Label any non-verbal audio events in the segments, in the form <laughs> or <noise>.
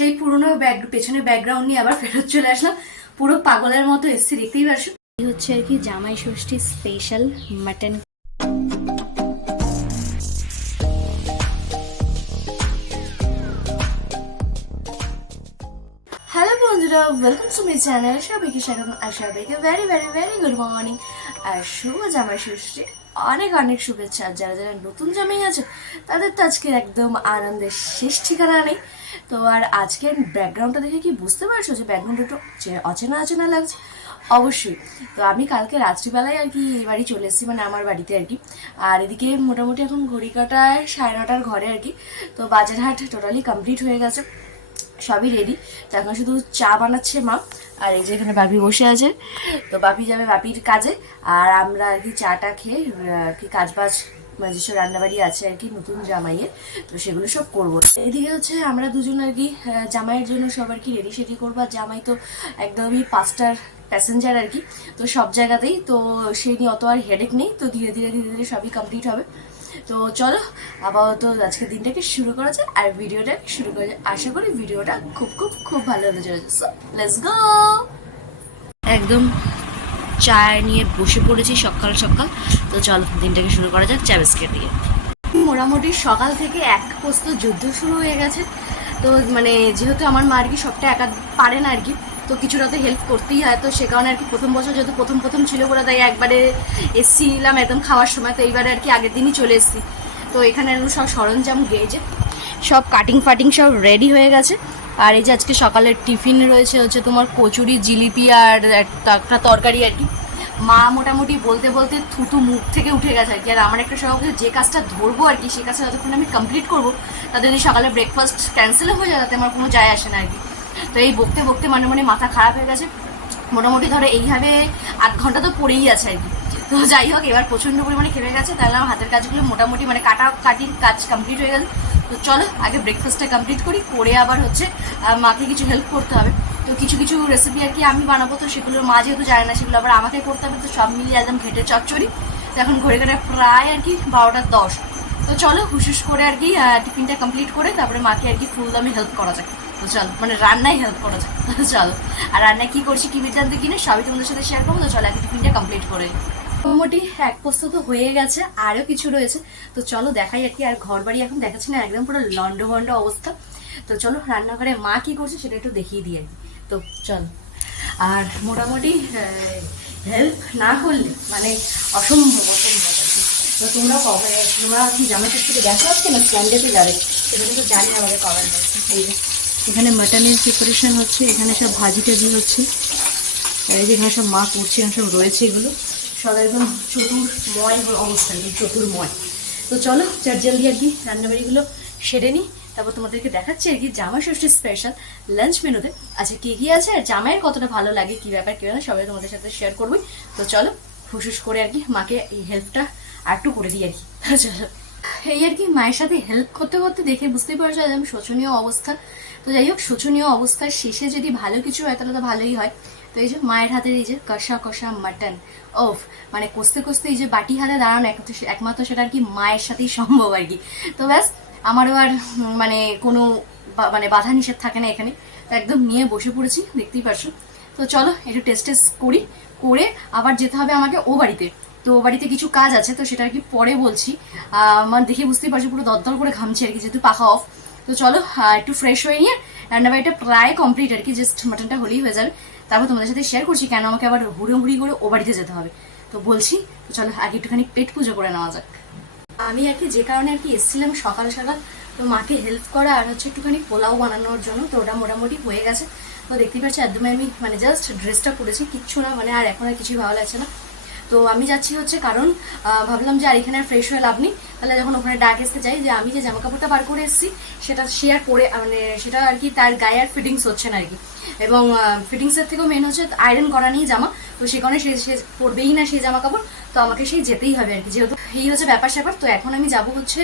সেই পুরনো ব্যাগ পেছনে ব্যাকগ্রাউন্ড নিয়ে আবার ফেরত চলে আসলাম। পুরো পাগলের মতো এসছি দেখতেই পারছ? এই হচ্ছে আর কি Jamai Shashthi special mutton hello বন্ধুরা ওয়েলকাম টু মাই চ্যানেল সবাইকে স্বাগত আর সবাইকে very very very good morning আর শুভ জামাই ষষ্ঠী অনেক অনেক শুভেচ্ছা। যারা যারা নতুন জামাই আছে তাদের তো আজকে একদম আনন্দের শেষ ঠিকানা নেই। তো আর আজকের ব্যাকগ্রাউন্ডটা দেখে কি বুঝতে পারছ যে ব্যাকগ্রাউন্ড একটু অচেনা অচেনা লাগছে? অবশ্যই। তো আমি কালকে রাত্রিবেলায় আর কি এই বাড়ি চলে এসেছি মানে আমার বাড়িতে আর কি। আর এদিকে মোটামুটি এখন ঘড়ি কাটায় সাড়ে নটার ঘরে আর কি। তো বাজারহাট টোটালি কমপ্লিট হয়ে গেছে, সবই রেডি তো এখন শুধু চা বানাচ্ছে মা, আর এই যে এখানে বাপি বসে আছে। তো বাপি যাবে বাপির কাজে, আর আমরা আর কি চাটা খেয়ে, আর কি কাজবাজ মানে যেসব রান্নাবাড়ি আছে আর কি, নতুন জামাইয়ের, তো সেগুলো সব করব। এদিকে হচ্ছে আমরা দুজন আর কি জামাইয়ের জন্য সব আর কি রেডি সেডি করব। আর জামাই তো একদমই পাঁচটার প্যাসেঞ্জার আর কি, তো সব জায়গাতেই, তো সেই নিয়ে অত আর হেডেক নেই, তো ধীরে ধীরে ধীরে ধীরে সবই কমপ্লিট হবে। তো চলো, আপাতত আজকের দিনটাকে শুরু করা যায় আর ভিডিওটা শুরু করা যায় আশা করি ভিডিওটা খুব খুব খুব ভালো হতে চলেছে। গো একদম চা নিয়ে বসে পড়েছি সকাল সকাল। তো চলো, দিনটাকে শুরু করা যাক চা বিস্কিট দিয়ে মোটামুটি সকাল থেকে এক পোস্ত যুদ্ধ শুরু হয়ে গেছে। তো মানে যেহেতু আমার মা আর কি সবটা একা পারে না আর কি, তো কিছুটা তো হেল্প করতেই হয়। তো সে কারণে আর কি প্রথম বছর যেহেতু প্রথম প্রথম ছিল বলে তাই একবারে এসছিলাম একদম খাওয়ার সময়। তো এইবারে আর কি আগের দিনই চলে এসেছি। তো এখানে সব সরঞ্জাম গেছে সব কাটিং ফাটিং সব রেডি হয়ে গেছে। আর এই যে আজকে সকালের টিফিন রয়েছে হচ্ছে তোমার কচুরি, জিলিপি আর একটা তরকারি আর কি। মা মোটামুটি বলতে বলতে থুতু মুখ থেকে উঠে গেছে আর কি। আর আমার একটা শখ যে কাজটা ধরবো আর কি সেই কাজটা যতক্ষণ আমি কমপ্লিট করব তাতে যদি সকালে ব্রেকফাস্ট ক্যান্সেলও হয়ে যায় তাতে আমার কোনো যায় আসে না আর কি। তো এই বকতে বকতে মানে মানে মাথা খারাপ হয়ে গেছে। মোটামুটি ধরো এইভাবে আধ ঘণ্টা তো পড়েই আছে আর কি। তো যাই হোক, এবার প্রচণ্ড পরিমাণে খেপে গেছে, তাহলে আমার হাতের কাজগুলো মোটামুটি মানে কাটা, কাটির কাজ কমপ্লিট হয়ে গেল। তো চলো, আগে ব্রেকফাস্টটা কমপ্লিট করি, করে আবার হচ্ছে মাকে কিছু হেল্প করতে হবে। তো কিছু কিছু রেসিপি আর কি আমি বানাবো, তো সেগুলো মা যেহেতু জানে না, সেগুলো আবার আমাকে করতে হবে, তো সব মিলিয়ে একদম ঘেটে চচ্চড়ি। তো এখন ঘড়ি ঘড়ে প্রায় আর কি বারোটার দশ। তো চলো হুশুস করে আর কি টিফিনটা কমপ্লিট করে তারপরে মাকে আর কি ফুল দামে হেল্প করা যাক। তো চলো মানে রান্নায় হেল্প করা যাক। তো <laughs> চলো, আর রান্নায় কী করছি, কি বৃত্তান্ত কিনে সবই তোমাদের সাথে শেয়ার করব, তো চলো, আগে টিফিনটা কমপ্লিট করে মোটামুটি এক পোস্ত তো হয়ে গেছে আরও কিছু রয়েছে। তো চলো দেখাই আর কি, আর ঘর বাড়ি এখন দেখাচ্ছি না, একদম পুরো লন্ড ভন্ড অবস্থা। তো চলো রান্নাঘরে মা কি করছে সেটা একটু দেখিয়ে দিই আর কি। তো চলো। আর মোটামুটি হেল্প না করলে মানে অসম্ভব অসম্ভব তো তোমরা কবে, তোমরা কি জামাই কাছ থেকে দেখা আজকে না স্ট্যান্ডেতে যাবে? সেটা কিন্তু জানি আমাদের যে, এখানে মাটনের প্রিপারেশন হচ্ছে, এখানে সব ভাজি টাজি হচ্ছে এই যে এখানে সব মা করছে, এখানে সব রয়েছে এগুলো। সব একদম চতুর্ময় অবস্থা একদম চতুর্ময়। তো চলো চার জলদি আর কি রান্নাবাড়িগুলো সেরে নিই। তারপর তোমাদেরকে দেখাচ্ছি আর কি জামাই ষষ্ঠী স্পেশাল লাঞ্চ মেনুতে আচ্ছা কে কি আছে আর জামাইয়ের কতটা ভালো লাগে, কি ব্যাপার কি ব্যাপার, সবাই তোমাদের সাথে শেয়ার করবই তো চলো ফুসুস করে আর কি মাকে এই হেল্পটা আর একটু করে দিই আর কি। চলো। এই আর কি মায়ের সাথে হেল্প করতে করতে দেখে বুঝতেই পারছ একদম শোচনীয় অবস্থা। তো যাই হোক, শোচনীয় অবস্থার শেষে যদি ভালো কিছু হয়, তাহলে তো ভালোই হয়। তো এই যে মায়ের হাতের এই যে কষা কষা মাটন ওফ মানে কষতে কষতে এই যে বাটি হাতে দাঁড়ানো একমাত্র সেটা আর কি মায়ের সাথেই সম্ভব আর কি। তো ব্যাস, আমারও আর মানে কোনো মানে বাধা নিষেধ থাকে না এখানে। তো একদম নিয়ে বসে পড়েছি, দেখতেই পারছ। তো চলো, একটু টেস্ট টেস্ট করি। করে আবার যেতে হবে আমাকে ও বাড়িতে। তো ও বাড়িতে কিছু কাজ আছে, তো সেটা আর কি পরে বলছি। আমার দেখে বুঝতেই পারছি, পুরো দরদর করে ঘামছে আর কি, যেহেতু পাখা অফ তো চলো একটু ফ্রেশ হয়ে নিয়ে রান্নাবাড়িটা প্রায় কমপ্লিট আর কি জাস্ট মাটনটা হলেই হয়ে যাবে। তারপর তোমাদের সাথে শেয়ার করছি কেন আমাকে আবার হুড়ে করে ও বাড়িতে যেতে হবে। তো বলছি, তো চলো আগে একটুখানি পেট পুজো করে নেওয়া যাক। আমি আর কি যে কারণে আর কি এসেছিলাম সকাল সকাল, তো মাকে হেল্প করা আর হচ্ছে একটুখানি পোলাও বানানোর জন্য, তো ওটা মোটামুটি হয়ে গেছে। তো দেখতে পাচ্ছি, একদমই আমি মানে জাস্ট ড্রেসটা পরেছি, কিচ্ছু না মানে আর এখন আর কিছুই ভালো লাগছে না। তো আমি যাচ্ছি হচ্ছে কারণ ভাবলাম যে আর এখানে আর ফ্রেশ হয়ে লাভ নেই। তাহলে যখন ওখানে ডাক আসতে যাই, যে আমি যে জামা কাপড়টা বার করে এসেছি, সেটা শেয়ার করে মানে সেটা আর কি তার গায়ে আর ফিটিংস হচ্ছে না আর কি। এবং ফিটিংসের থেকেও মেন হচ্ছে আয়রন করা নেই জামা। তো সে কারণে সে সে পরবেই না সেই জামা কাপড় তো আমাকে সেই যেতেই হবে আর কি। যেহেতু এই হচ্ছে ব্যাপার স্যাপার, তো এখন আমি যাব হচ্ছে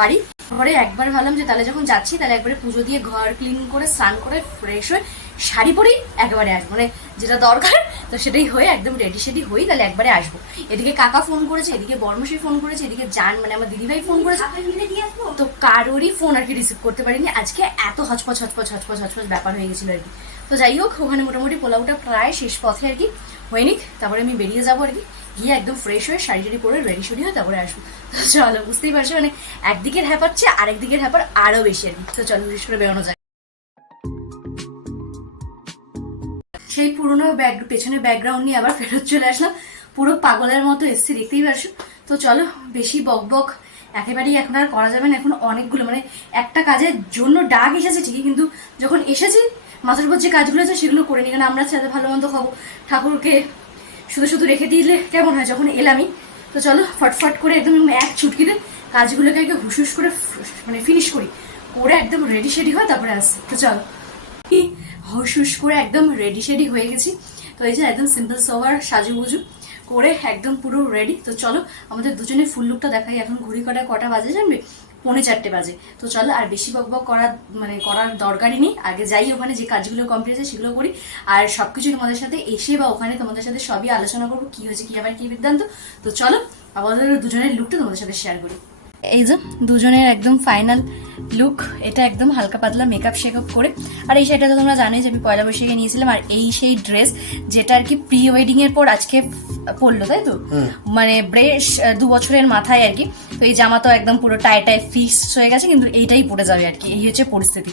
বাড়ি। ঘরে একবার ভাবলাম যে তাহলে যখন যাচ্ছি, তাহলে একবারে পুজো দিয়ে ঘর ক্লিন করে, স্নান করে ফ্রেশ হয়ে শাড়ি পরেই একবারে আসব। মানে যেটা দরকার তো সেটাই হয়ে একদম রেডি সেডি হই তাহলে একবারে আসব। এদিকে কাকা ফোন করেছে এদিকে বর্মশী ফোন করেছে এদিকে জান মানে আমার দিদিভাই ফোন করেছে। তো কারোরই ফোন আর কি রিসিভ করতে পারিনি। আজকে এত হচপচ হচপচ হচপচ হচপচ ব্যাপার হয়ে গেছিল আর কি। তো যাই হোক ওখানে মোটামুটি পোলাওটা প্রায় শেষ পথে আর কি। হয়নি তারপরে আমি বেরিয়ে যাব আর কি। গিয়ে একদম ফ্রেশ হয়ে শাড়ি টাড়ি পরে রেডি শুডি হয়ে তারপরে আসব। তো চলো বুঝতেই পারছ মানে একদিকের হ্যাপাচ্ছে আরেক দিকের হ্যাপার আরও বেশি আর কি। তো চলো বিশেষ করে বেরোনো যায় সেই পুরোনো পেছনে ব্যাকগ্রাউন্ড নিয়ে আবার ফেরত চলে আসলাম। পুরো পাগলের মতো এসছি, দেখতেই পারছ? তো চলো, বেশি বক বক একেবারেই এখন আর করা যাবে না। এখন অনেকগুলো মানে একটা কাজের জন্য ডাক এসেছে ঠিকই, কিন্তু যখন এসেছি, মাথার উপর যে কাজগুলো আছে সেগুলো করে নিই। কারণ আমরা সাথে ভালো মন্দ খাব। ঠাকুরকে শুধু শুধু রেখে দিলে কেমন হয় যখন এলামই। তো চলো, ফটফট করে একদম এক চুটকিতে কাজগুলোকে আগে হুসুস করে মানে ফিনিশ করি। করে একদম রেডি শেডি হয় তারপরে আসছি। তো চলো। হুসুস করে একদম রেডি শেডি হয়ে গেছি। তো এই যে একদম সিম্পল সোভার সাজু সাজুগুজু করে একদম পুরো রেডি তো চলো, আমাদের দুজনের ফুল লুকটা দেখাই। এখন ঘুড়ি কটা কটা বাজে জানবে? পৌনে চারটে বাজে। তো চলো, আর বেশি বক বক করার মানে করার দরকারই নেই। আগে যাই ওখানে, যে কাজগুলো কমপ্লিট আছে সেগুলো করি। আর সবকিছু তোমাদের সাথে এসে বা ওখানে তোমাদের সাথে সবই আলোচনা করব, কি হয়েছে, কি আবার কি বিদ্যান্ত তো চলো আমাদের দুজনের লুকটা তোমাদের সাথে শেয়ার করি। এই যে দুজনের একদম ফাইনাল লুক এটা একদম হালকা পাতলা মেকআপ শেকআপ করে। আর এই শাড়িটা তো তোমরা জানোই যে আমি পয়লা বৈশাখে নিয়েছিলাম আর এই সেই ড্রেস যেটা আর কি প্রি ওয়েডিং এর পর আজকে পড়ল তাই তো? মানে বেশ দু বছরের মাথায় আর কি। তো এই জামা তো একদম পুরো টাই টাই ফিক্স হয়ে গেছে কিন্তু এইটাই পড়ে যাবে আর কি এই হচ্ছে পরিস্থিতি।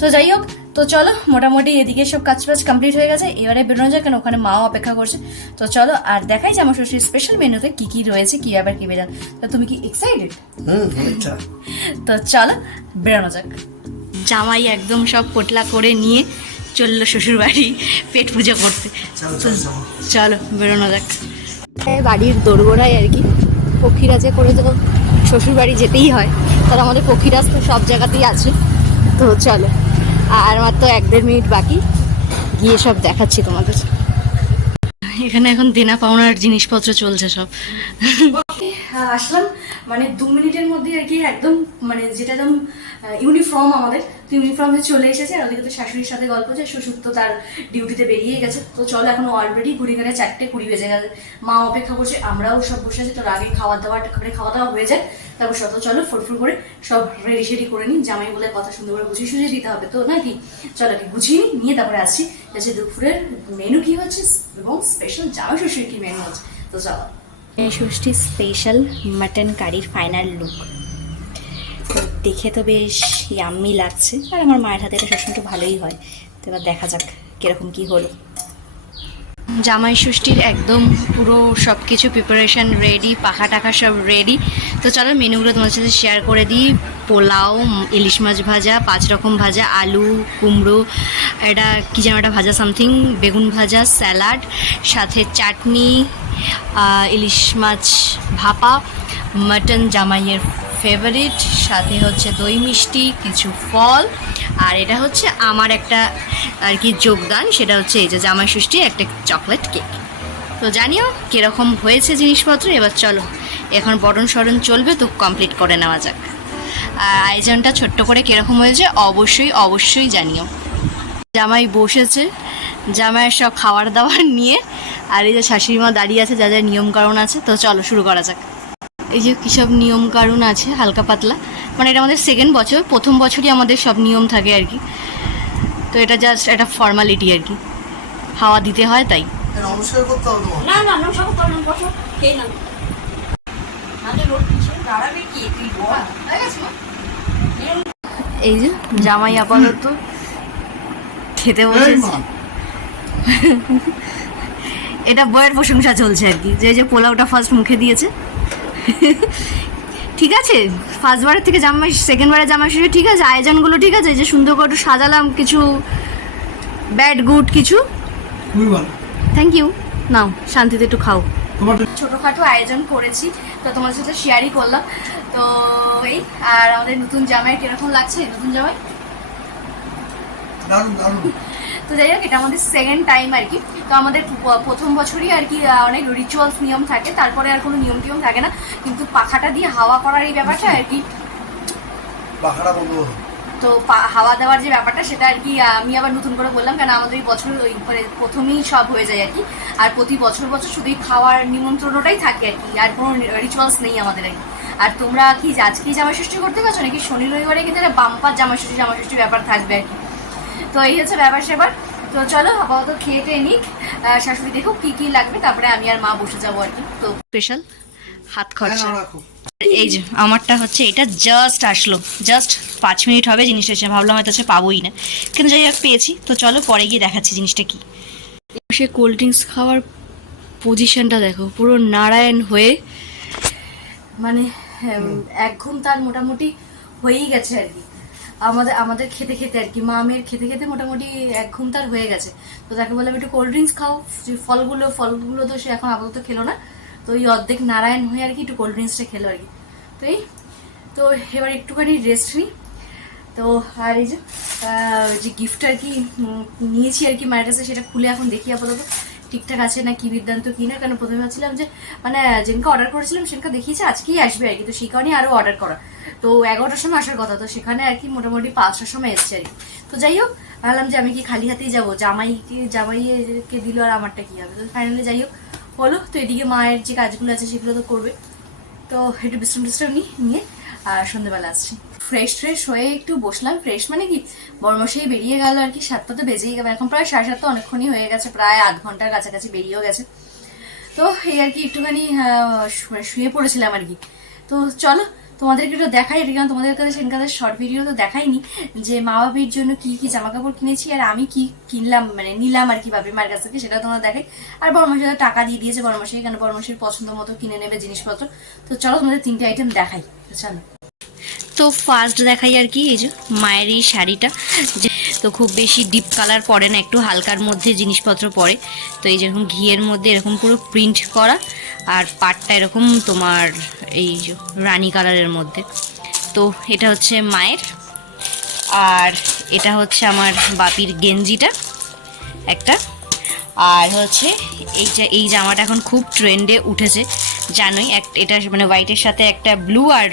তো যাই হোক তো চলো মোটামুটি এদিকে সব কাজ বাজ কমপ্লিট হয়ে গেছে। এবারে বেরোনো যায় কেন ওখানে মাও অপেক্ষা করছে। তো চলো আর দেখাই যে আমার শ্বশুর স্পেশাল মেনুতে কি কি রয়েছে কি আবার কি বেরান তো তুমি কি এক্সাইটেড তো চলো বেরোনো যাক। জামাই একদম সব পোটলা করে নিয়ে চলল শ্বশুর বাড়ি পেট পুজো করতে। চলো বেরোনো যাক। বাড়ির দোরগোড়ায় আর কি পক্ষীরাজে করে তো শ্বশুর বাড়ি যেতেই হয় তাহলে আমাদের পক্ষীরাজ তো সব জায়গাতেই আছে। তো চলো আর মাত্র এক দেড় মিনিট বাকি গিয়ে সব দেখাচ্ছি তোমাদের। এখানে এখন দেনা পাওনার জিনিসপত্র চলছে সব। আসলাম। মানে দু মিনিটের মধ্যে আর কি একদম মানে যেটা একদম ইউনিফর্ম আমাদের, তো ইউনিফর্মে চলে এসেছে। আর ওদিকে তো শাশুড়ির সাথে গল্প যে শ্বশুর তো তার ডিউটিতে বেরিয়ে গেছে। তো চলো, এখন অলরেডি ঘুরি গেলে চারটে কুড়ি বেজে গেছে। মা অপেক্ষা করছে, আমরাও সব বসে আছি, তোর আগে খাওয়া দাওয়া করে খাওয়া দাওয়া হয়ে যায় তারপর শত চলো ফুরফুর করে সব রেডি সেডি করে নিই জামাই বলে কথা সুন্দর করে গুছিয়ে সুঝিয়ে দিতে হবে তো, নাকি? চলো কি গুছিয়ে নিই, নিয়ে তারপরে আসছি যে দুপুরের মেনু কি হচ্ছে? এবং স্পেশাল জামাই শ্বশুর কি মেনু হচ্ছে? তো চলো। ষষ্ঠী স্পেশাল মাটন কারির ফাইনাল লুক দেখে তো বেশ ইয়াম্মি লাগছে, আর আমার মায়ের হাতে এটা সবসময় একটু ভালোই হয়। তো এবার দেখা যাক কীরকম কি হলো। জামাই ষষ্ঠীর একদম পুরো সব কিছু প্রিপারেশন রেডি পাখা টাকা সব রেডি তো চলো মেনুগুলো তোমার সাথে শেয়ার করে দিই। পোলাও, ইলিশ মাছ ভাজা, পাঁচ রকম ভাজা, আলু, কুমড়ো, এটা কী যেন একটা ভাজা সামথিং বেগুন ভাজা স্যালাড সাথে চাটনি ইলিশ মাছ ভাপা মাটন জামাইয়ের ফেভারিট সাথে হচ্ছে দই মিষ্টি, কিছু ফল, আর এটা হচ্ছে আমার একটা আর কি যোগদান, সেটা হচ্ছে এই যে জামাই ষষ্ঠী একটা চকলেট কেক তো জানিও কীরকম হয়েছে জিনিসপত্র? এবার চলো, এখন বরণ সরণ চলবে, তো কমপ্লিট করে নেওয়া যাক। আয়োজনটা ছোট্ট করে কীরকম হয়েছে? অবশ্যই অবশ্যই জানিও। জামাই বসেছে জামাইয়ের সব খাবার দাবার নিয়ে, আর এই যে শাশুড়ি মা দাঁড়িয়ে আছে, যা যা নিয়মকানুন আছে, তো চলো শুরু করা যাক। এই যে কী সব নিয়ম কানুন আছে হালকা পাতলা। মানে এটা আমাদের সেকেন্ড বছর প্রথম বছরই আমাদের সব নিয়ম থাকে আর কি। তো এটা জাস্ট একটা ফর্মালিটি আর কি। হাওয়া দিতে হয় তাই। নাও। এই যে জামাই আপাতত খেতে বসেছে। এটা বইয়ের প্রশংসা চলছে আর কি। যে এই যে পোলাওটা ফার্স্ট মুখে দিয়েছে। <laughs> ঠিক আছে ফার্স্ট বারের থেকে জামাই সেকেন্ড বারে জামাই ষষ্ঠী ঠিক আছে আয়োজনগুলো ঠিক আছে যে সুন্দর করে একটু সাজালাম কিছু ব্যাড গুড কিছু। থ্যাংক ইউ নাও শান্তিতে একটু খাও। তোমার ছোটোখাটো আয়োজন করেছি তো তোমাদের সাথে শেয়ারই করলাম। তো এই আর আমাদের নতুন জামাই কীরকম লাগছে? নতুন জামাই? তো যাই হোক এটা আমাদের সেকেন্ড টাইম আর কি। তো আমাদের প্রথম বছরই আর কি অনেক রিচুয়ালস নিয়ম থাকে। তারপরে আর কোনো নিয়ম টিয়ম থাকে না। কিন্তু পাখাটা দিয়ে হাওয়া করার এই ব্যাপারটা আর কি। পাখাটা বন্ধ। তো হাওয়া দেওয়ার যে ব্যাপারটা সেটা আর কি আমি আবার নতুন করে বললাম। কেন আমাদের এই বছর ওই মানে প্রথমেই সব হয়ে যায় আর কি। আর প্রতি বছর বছর শুধুই খাওয়ার নিমন্ত্রণটাই থাকে আর কি। আর কোনো রিচুয়ালস নেই আমাদের আর কি। আর তোমরা কি আজকেই জামাই ষষ্ঠী করতে পারছ নাকি শনি রবিবারে কিন্তু একটা বাম্পার জামাই ষষ্ঠী জামাই ষষ্ঠী ব্যাপার থাকবে আর কি? তো এই হচ্ছে ব্যাপার সেবার তো চলো আপাতত খেয়ে টেয়ে নিক। শাশুড়ি দেখুক কি কি লাগবে তারপরে আমি আর মা বসে যাব আর কি। তো স্পেশাল হাত হ্যাঁ খরচা। এই যে আমারটা হচ্ছে এটা জাস্ট আসলো। জাস্ট পাঁচ মিনিট হবে জিনিসটা এসে ভাবলাম হয়তো সে পাবোই না। কিন্তু যাই হোক পেয়েছি। তো চলো পরে গিয়ে দেখাচ্ছি জিনিসটা কি। সে কোল্ড ড্রিঙ্কস খাওয়ার পজিশনটা দেখো পুরো নারায়ণ হয়ে মানে এক ঘুম তার মোটামুটি হয়েই গেছে আর কি। আমাদের আমাদের খেতে খেতে আর কি মা মেয়ের খেতে খেতে মোটামুটি এক ঘুম হয়ে গেছে। তো তাকে বললাম, একটু কোল্ড ড্রিঙ্কস খাও ফলগুলো ফলগুলো তো সে এখন আপাতত খেলো না। তো ওই অর্ধেক নারায়ণ হয়ে আর কি একটু কোল্ড ড্রিঙ্কসটা খেলো আর কি। তো এই, তো এবার একটুখানি রেস্ট নিই। তো আর এই যে যে গিফট আর কি নিয়েছি আর কি মায়ের কাছে, সেটা খুলে এখন দেখি আপাতত। ঠিকঠাক আছে না কি বিদ্যান্ত কি না? কারণ প্রথমে ভাবছিলাম যে মানে যেদিনকে অর্ডার করেছিলাম সেদিনকে দেখিয়েছে, আজকেই আসবে আর কি। তো সেই কারণেই আরও অর্ডার করা। তো এগারোটার সময় আসার কথা, তো সেখানে আর কি মোটামুটি পাঁচটার সময় এসছে আর কি। তো যাই হোক, ভাবলাম যে আমি কি খালি হাতেই যাব? জামাইকে জামাইকে দিল আর আমারটা কি হবে? তো ফাইনালি যাই হোক, হলো। তো এদিকে মায়ের যে কাজগুলো আছে সেগুলো তো করবে। তো একটু বিশ্রাম টিশ্রাম নিই, নিয়ে আর সন্ধ্যেবেলা আসছি। ফ্রেশ ফ্রেশ হয়ে একটু বসলাম। ফ্রেশ মানে কি? বর্মশাই বেরিয়ে গেল আর কি, সাতটা তো বেজেই গেল। এখন প্রায় সাড়ে সাতটা অনেকক্ষণই হয়ে গেছে, প্রায় আধ ঘণ্টার কাছাকাছি বেরিয়েও গেছে। তো এই আর কি একটুখানি শুয়ে পড়েছিলাম আর কি। তো চলো তোমাদেরকে একটু দেখাই, এটা কারণ তোমাদের কাছে সেখানকার শর্ট ভিডিও তো দেখাইনি, যে মা বাবির জন্য কি কি জামা কাপড় কিনেছি আর আমি কি কিনলাম মানে নিলাম আর কি ভাবি মার কাছ থেকে সেটা তোমরা দেখাই। আর বর্মশাই টাকা দিয়ে দিয়েছে বর্মশাই কেন বর্মশাইয়ের পছন্দ মতো কিনে নেবে জিনিসপত্র। তো চলো তোমাদের তিনটে আইটেম দেখাই, চলো। তো ফার্স্ট দেখাই আর কি, এই যে মায়ের এই শাড়িটা, যে তো খুব বেশি ডিপ কালার পড়ে না, একটু হালকার মধ্যে জিনিসপত্র পড়ে তো এই যেরকম ঘিয়ের মধ্যে এরকম পুরো প্রিন্ট করা, আর পাটটা এরকম তোমার এই রানি কালারের মধ্যে। তো এটা হচ্ছে মায়ের, আর এটা হচ্ছে আমার বাপির গেঞ্জিটা একটা। আর হচ্ছে এই যে, এই জামাটা এখন খুব ট্রেন্ডে উঠেছে, জানোই এক, এটা মানে হোয়াইটের সাথে একটা ব্লু আর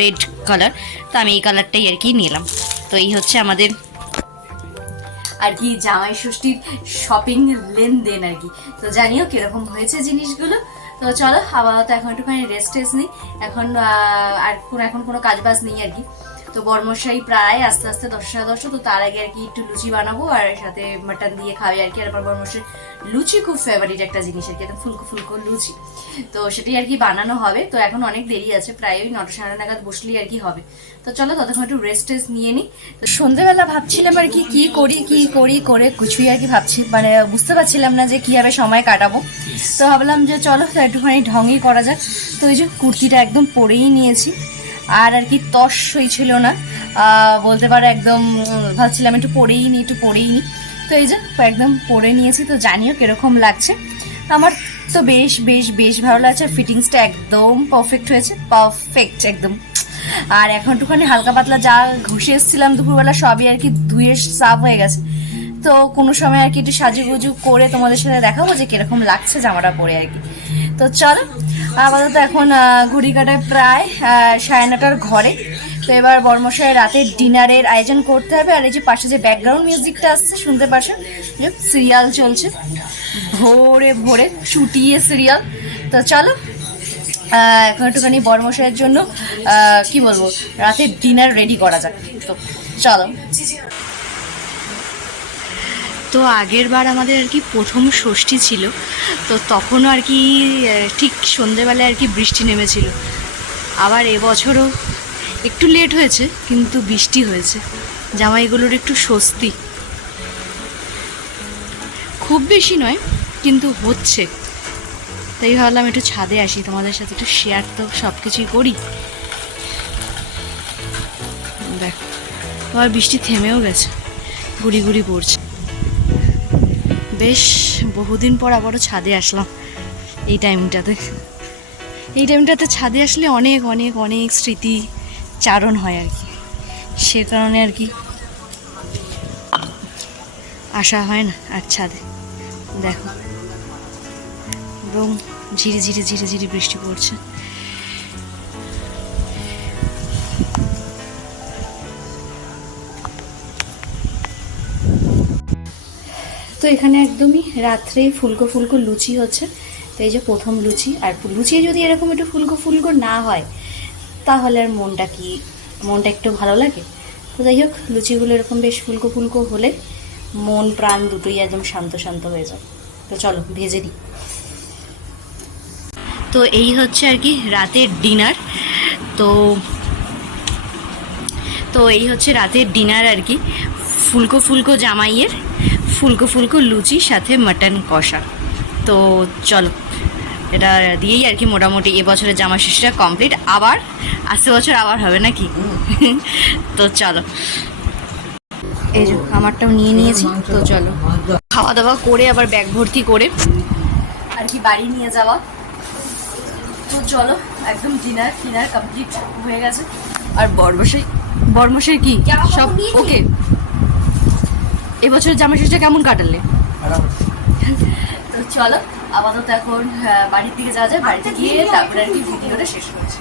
রেড কালার তো আমি এই কালারটাই আর কি নিলাম। তো এই হচ্ছে আমাদের আর কি জামাই ষষ্ঠীর শপিং লেনদেন আর কি। তো জানিও কীরকম হয়েছে জিনিসগুলো। তো চলো, আপাতত এখন একটুখানি রেস্ট টেস্ট নিই। এখন আর কোনো, এখন কোনো কাজ বাজ নেই আর কি। তো বর্মশাই প্রায় আস্তে আস্তে দশ সাড়ে দশটা তো তার আগে আর কি একটু লুচি বানাবো আর সাথে মাটন দিয়ে খাওয়াই আর কি। আর আমার বর্মশাই লুচি খুব ফেভারিট একটা জিনিস আর কি, একদম ফুলকো ফুলকো লুচি। তো সেটাই আর কি বানানো হবে। তো এখন অনেক দেরি আছে, প্রায় ওই নটা সাড়ে নাগাদ বসলেই আর কি হবে। তো চলো ততক্ষণ একটু রেস্ট টেস্ট নিয়ে নিই তো সন্ধেবেলা ভাবছিলাম আর কি কি করি কি করি, করে কিছুই আর কি ভাবছি মানে বুঝতে পারছিলাম না যে কীভাবে সময় কাটাবো। তো ভাবলাম যে চলো একটুখানি ঢঙই করা যাক। তো ওই যে কুর্তিটা একদম পরেই নিয়েছি। আর আর কি তস হয়েছিল না। বলতে পারো একদম ভাবছিলাম একটু পরেই নি, একটু পরেই নি। তো এই যে, একদম পরে নিয়েছি, তো জানিও কীরকম লাগছে। আমার তো বেশ বেশ বেশ ভালো লাগছে ফিটিংসটা একদম পারফেক্ট হয়েছে পারফেক্ট একদম। আর এখন একটুখানি হালকা পাতলা যা ঘষে এসেছিলাম দুপুরবেলা, সবই আর কি ধুয়ে সাফ হয়ে গেছে। তো কোনো সময় আর কি একটু সাজুগুজু করে তোমাদের সাথে দেখাবো যে কীরকম লাগছে জামাটা পরে আর কি। তো চলো আপাতত এখন ঘড়ি কাটায় প্রায় সাড়ে নটার ঘরে। তো এবার বর্মশাই রাতের ডিনারের আয়োজন করতে হবে। আর এই যে পাশে যে ব্যাকগ্রাউন্ড মিউজিকটা আসছে, শুনতে পাচ্ছ যে সিরিয়াল চলছে। ভোরে ভোরে চুটিয়ে সিরিয়াল তো চলো এখন একটুখানি বর্মশাইয়ের জন্য কি বলব? রাতের ডিনার রেডি করা যাক। তো চলো। তো আগের বার আমাদের আর কি প্রথম ষষ্ঠী ছিল, তো তখনও আর কি ঠিক সন্ধেবেলায় আর কি বৃষ্টি নেমেছিল। আবার এবছরও একটু লেট হয়েছে, কিন্তু বৃষ্টি হয়েছে। জামাইগুলোর একটু স্বস্তি। খুব বেশি নয়, কিন্তু হচ্ছে। তাই ভাবলাম একটু ছাদে আসি, তোমাদের সাথে একটু শেয়ার তো সব কিছুই করি। দেখ আবার বৃষ্টি থেমেও গেছে, গুড়ি গুড়ি পড়ছে। বেশ বহুদিন পর আবারও ছাদে আসলাম এই টাইমটাতে। এই টাইমটাতে ছাদে আসলে অনেক অনেক অনেক স্মৃতি চারণ হয় আর কি। সে কারণে আর কি আসা হয় না আর ছাদে। দেখো। এবং ঝিরি ঝিরি ঝিরি ঝিরি বৃষ্টি পড়ছে। তো এখানে একদমই রাত্রে ফুলকো ফুলকো লুচি হচ্ছে। তো এই যে প্রথম লুচি, আর লুচি যদি এরকম একটু ফুলকো ফুলকো না হয়, তাহলে আর মনটা কি, মনটা একটু ভালো লাগে? তো যাই হোক, লুচিগুলো এরকম বেশ ফুলকো ফুলকো হলে মন, প্রাণ দুটোই একদম শান্ত শান্ত হয়ে যায়। তো চলো, ভেজে দিই তো এই হচ্ছে আর কি রাতের ডিনার। তো তো এই হচ্ছে রাতের ডিনার আর কি। ফুলকো ফুলকো জামাইয়ের। ফুলকো ফুলকো লুচি সাথে মাটন কষা। তো চলো এটা দিয়েই আর কি মোটামুটি এবছরের জামা শেষটা কমপ্লিট। আবার আসতে বছর আবার হবে নাকি? তো চলো। এই যে আমারটাও নিয়ে নিয়েছি তো চলো। খাওয়া দাওয়া করে আবার ব্যাগ ভর্তি করে আর কি বাড়ি নিয়ে যাওয়া। তো চলো একদম ডিনার ফিনার কমপ্লিট হয়ে গেছে। আর বরমশাই বরমশাই কি? সব? ওকে এবছরের জামা ষষ্ঠীটা কেমন কাটালে? তো চলো আপাতত এখন বাড়ির দিকে যাওয়া যায় বাড়িতে গিয়ে তারপরে আর কি ভিডিওটা শেষ করছি।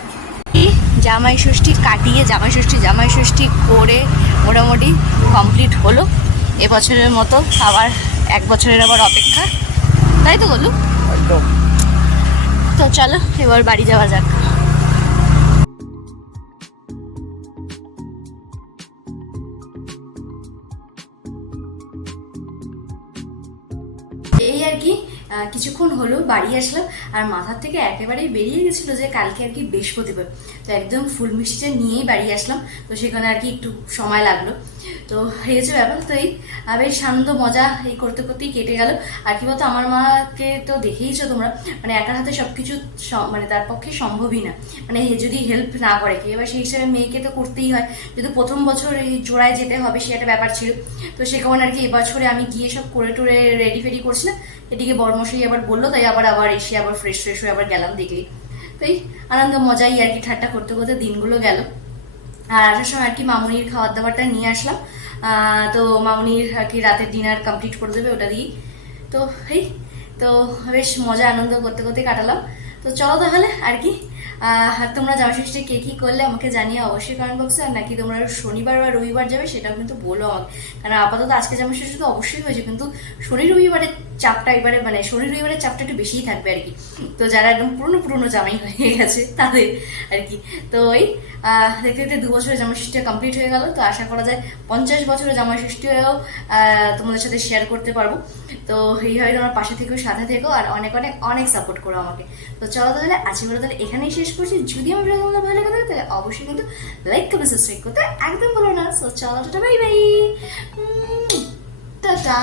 জামাই ষষ্ঠী কাটিয়ে জামাই ষষ্ঠী জামাই ষষ্ঠী করে মোটামুটি কমপ্লিট হলো। এবছরের মতো আবার এক বছরের আবার অপেক্ষা। তাই তো বলু? তো চলো এবার বাড়ি যাওয়া যাক। এই আর কি কিছুক্ষণ হলো বাড়ি আসলাম আর মাথার থেকে একেবারেই বেরিয়ে গেছিল যে কালকে আর কি বৃহস্পতিবার। তো একদম ফুল মিষ্টিটা নিয়েই বাড়ি আসলাম। তো সেখানে আর কি একটু সময় লাগল। তো হচ্ছে ব্যাপার। তো এই বেশ আনন্দ মজা এই করতে করতেই কেটে গেল। আর কি বলতো, আমার মাকে তো দেখেইছো তোমরা মানে একার হাতে সব কিছু মানে তার পক্ষে সম্ভবই না। মানে যদি হেল্প না করে কি এবার সেই হিসাবে মেয়েকে তো করতেই হয়। যদি প্রথম বছর এই জোড়ায় যেতে হবে, সে একটা ব্যাপার ছিল। তো সে কারণে আর কি এবছরে আমি গিয়ে সব করে টোরে রেডি ফেডি করছিলাম। এদিকে বড়মশাই আবার বলল, তাই আবার আবার এসে আবার ফ্রেশ ফ্রেশ হয়ে আবার গেলাম দেখলি তাই আনন্দ মজাই আর কি, ঠাট্টা করতে করতে দিনগুলো গেল। আর আসার সময় আর কি মামুনির খাবার দাবারটা নিয়ে আসলাম। তো মামুনির আর কি রাতের ডিনার কমপ্লিট করে দেবে ওটা দিয়ে তো এই তো বেশ মজা আনন্দ করতে করতে কাটালাম। তো চলো তাহলে, আর কি? তোমরা জামা ষষ্ঠী কে কী করলে আমাকে জানিয়ে অবশ্যই কমেন্ট বক্সে আর নাকি তোমরা শনিবার বা রবিবার যাবে সেটাও কিন্তু বলো। আমাকে কারণ আপাতত আজকে জামা ষষ্ঠী তো অবশ্যই হয়েছে, কিন্তু শনি রবিবারের চাপটা এবারে মানে শনি রবিবারের চাপটা একটু বেশিই থাকবে আর কি। তো যারা একদম পুরনো পুরনো জামাই হয়ে গেছে, তাদের আর কি। তো ওই দেখতে দেখতে দু বছরের জামা ষষ্ঠী কমপ্লিট হয়ে গেল। তো আশা করা যায় পঞ্চাশ বছরের জামা ষষ্ঠীও তোমাদের সাথে শেয়ার করতে পারব। তো এইভাবে তোমার পাশে থেকেও সাথে থেকো, আর অনেক অনেক অনেক সাপোর্ট করো আমাকে। তো চলো তাহলে আজকে তাহলে এখানেই শেষ করছি। যদি আমার ভিডিও তোমাদের ভালো লাগে, তাহলে অবশ্যই কিন্তু লাইক করবে সাবস্ক্রাইব করতে একদম বলো না। সো চলো, টাটা বাই বাই টাটা।